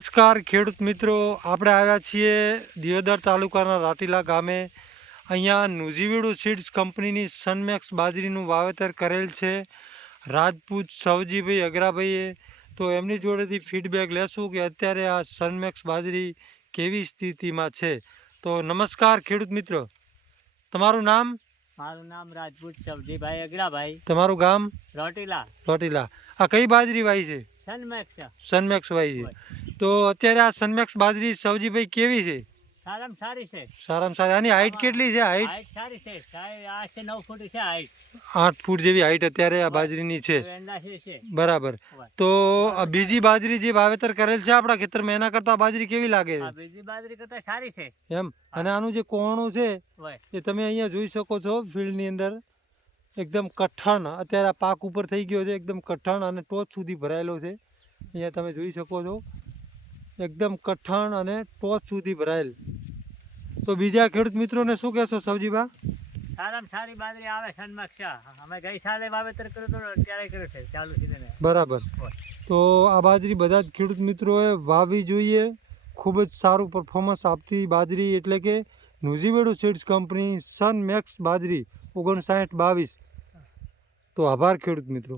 નમસ્કાર ખેડૂત મિત્રો. આપણે આવ્યા છીએ દિયોદર તાલુકાના રાટીલા ગામે. અહીંયા નુજીવીડુ સીડ્સ કંપનીની સનમેક્સ બાજરીનું વાવેતર કરેલ છે. રાજપૂત સવજીભાઈ અગ્રાભાઈએ. તો એમની જોડેથી ફીડબેક લેશું કે અત્યારે આ સનમેક્સ બાજરી કેવી સ્થિતિમાં છે. તો નમસ્કાર ખેડૂત મિત્રો. તમારું નામ? મારું નામ રાજપૂત સવજીભાઈ અગ્રાભાઈ. તમારું ગામ? રોટીલા. રોટીલા. આ કઈ બાજરી વાઈ છે? સનમેક્સ. સનમેક્સ વાઈ છે. તો અત્યારે આ સનમેક્સ બાજરી સવજીભાઈ કેવી છે? સારામાં સારી છે. સારામાં સારી. આની હાઈટ કેટલી છે હાઈટ સારી છે. નવ ફૂટ છે હાઈટ આઠ ફૂટ જેવી હાઈટ અત્યારે આ બાજરીની છે. બરાબર. તો બીજી બાજરી જે વાવેતર કરેલ છે આપણા ખેતરમાં એના કરતાં બાજરી કેવી લાગે છે? બીજી બાજરી કરતા સારી છે. છે એમ? અને આનું જે કોણું છે એ તમે અહીંયા જોઈ શકો છો ફિલ્ડની અંદર. એકદમ કઠણ. અત્યારે આ પાક ઉપર થઈ ગયો છે એકદમ કઠણ અને ટોચ સુધી ભરાયેલો છે. અહીંયા તમે જોઈ શકો છો. એકદમ કઠણ અને ટોચ સુધી ભરાયેલ. તો બીજા ખેડૂત મિત્રોને શું કહેશો સવજીબા સારામાં સારી બાજરી આવે સનમેક્સ અમે ગઈ સાલે વાવેતર કર્યું તો અત્યારે કર્યું છે ચાલુ સીઝને બરાબર. તો આ બાજરી બધા જ ખેડૂત મિત્રોએ વાવવી જોઈએ. ખૂબ જ સારું પરફોર્મન્સ આપતી બાજરી એટલે કે Nuziveedu seeds company Sun Max બાજરી ઓગણસાઠ બાવીસ. તો આભાર ખેડૂત મિત્રો.